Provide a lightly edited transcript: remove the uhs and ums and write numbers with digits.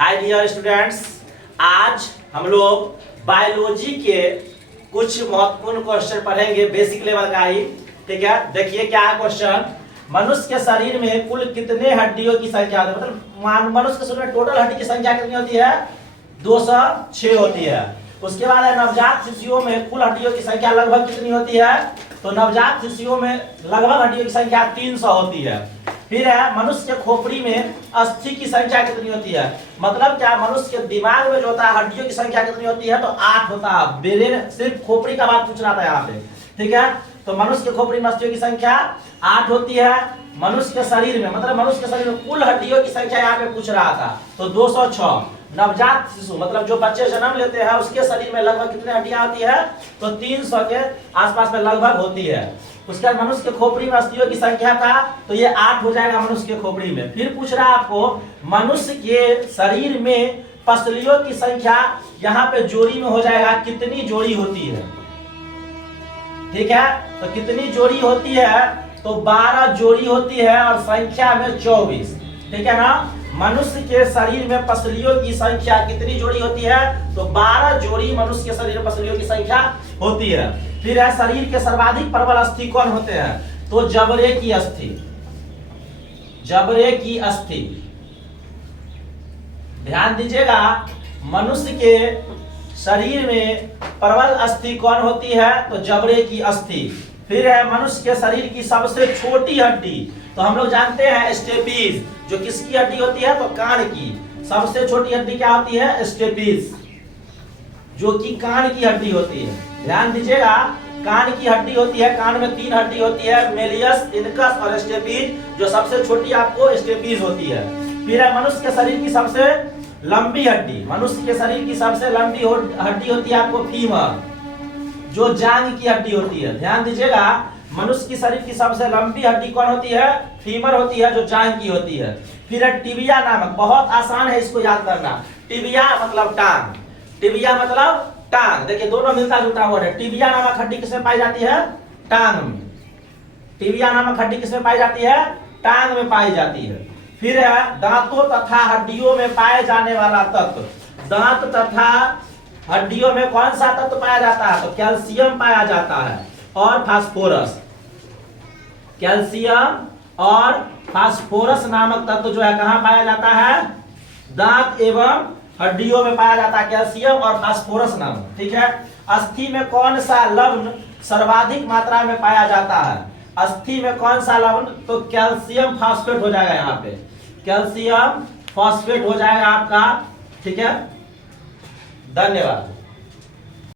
Hi dear students, आज हम लोग बायोलॉजी के कुछ महत्वपूर्ण क्वेश्चन पढ़ेंगे, बेसिक लेवल का ही। ठीक है, देखिए क्या है क्वेश्चन। मनुष्य के शरीर में कुल कितने हड्डियों की संख्या होती है? मतलब मनुष्य के शरीर में टोटल हड्डी की संख्या कितनी होती है? 206 होती है। उसके बाद है नवजात शिशुओं में कुल हड्डियों की संख्या लगभग कितनी होती है? तो नवजात शिशुओं में लगभग हड्डियों की संख्या 300 होती है। फिर है मनुष्य के खोपड़ी में अस्थि की संख्या कितनी होती है? मतलब क्या, मनुष्य के दिमाग में जो होता है हड्डियों की संख्या कितनी होती है? तो 8 होता है। ब्रेन सिर्फ खोपड़ी का बात पूछ रहा था यहाँ पे। ठीक है, तो मनुष्य के खोपड़ी में अस्थियों की संख्या 8 होती है। मनुष्य के शरीर में, मतलब मनुष्य के शरीर में कुल हड्डियों की संख्या यहाँ पे पूछ रहा था, तो 206। नवजात शिशु मतलब जो बच्चे जन्म लेते हैं उसके शरीर में लगभग कितने हड्डियां होती है? तो 300 के आसपास में लगभग होती है। उसके बाद मनुष्य के खोपड़ी में अस्थियों की संख्या था, तो ये 8 हो जाएगा मनुष्य के खोपड़ी में। फिर पूछ रहा है आपको मनुष्य के शरीर में पसलियों की संख्या यहाँ पे जोड़ी में हो जाएगा, कितनी जोड़ी होती है? ठीक है, तो कितनी जोड़ी होती है? तो 12 जोड़ी होती है और संख्या में 24। ठीक है ना। मनुष्य के शरीर में पसलियों की संख्या कितनी जोड़ी होती है? तो 12 जोड़ी मनुष्य के शरीर में पसलियों की संख्या होती है। फिर है शरीर के सर्वाधिक प्रबल अस्थि कौन होते हैं? तो जबड़े की अस्थि। जबड़े की अस्थि, ध्यान दीजिएगा, मनुष्य के शरीर में प्रबल अस्थि कौन होती है? तो जबड़े की अस्थि। फिर है मनुष्य के शरीर की सबसे छोटी हड्डी, तो हम लोग जानते हैं स्टेपीज, जो किसकी हड्डी होती है? तो कान की। सबसे छोटी हड्डी क्या होती है? स्टेपीज, जो कि कान की हड्डी होती है। ध्यान दीजिएगा, कान की हड्डी होती है। कान में 3 हड्डी होती है, मेलियस, इनकस और स्टेपीज। जो सबसे छोटी आपको स्टेपीज होती है। फिर है मनुष्य के शरीर की सबसे लंबी हड्डी। मनुष्य के शरीर की सबसे लंबी हड्डी होती है आपको फीमर, जो जांग की हड्डी होती है। ध्यान दीजिएगा, मनुष्य की शरीर की सबसे लंबी हड्डी कौन होती है? फीमर होती है, जो जांग की होती है। फिर है टिबिया नामक, बहुत आसान है इसको याद करना। टिबिया मतलब टांग, टिबिया मतलब टांग। देखिए दोनों मिलता जुलता वर्ड है। टिबिया नामक हड्डी किसमें पाई जाती है? टांग में। टिबिया नामक हड्डी किसमें पाई जाती है? टांग में पाई जाती है। फिर है दांतों तथा हड्डियों में पाए जाने वाला तत्व। दांत तथा हड्डियों में कौन सा तत्व पाया जाता है? तो कैल्शियम पाया जाता है और फास्फोरस। कैल्शियम और फास्फोरस नामक तत्व जो है कहां पाया जाता है? दांत एवं हड्डियों में पाया जाता है, कैल्शियम और फास्फोरस नामक। ठीक है, अस्थि में कौन सा लवण सर्वाधिक मात्रा में पाया जाता है? अस्थि में कौन सा लवण? तो कैल्शियम फास्फेट हो जाएगा, यहाँ पे कैल्शियम फास्फेट हो जाएगा आपका। ठीक है, धन्यवाद।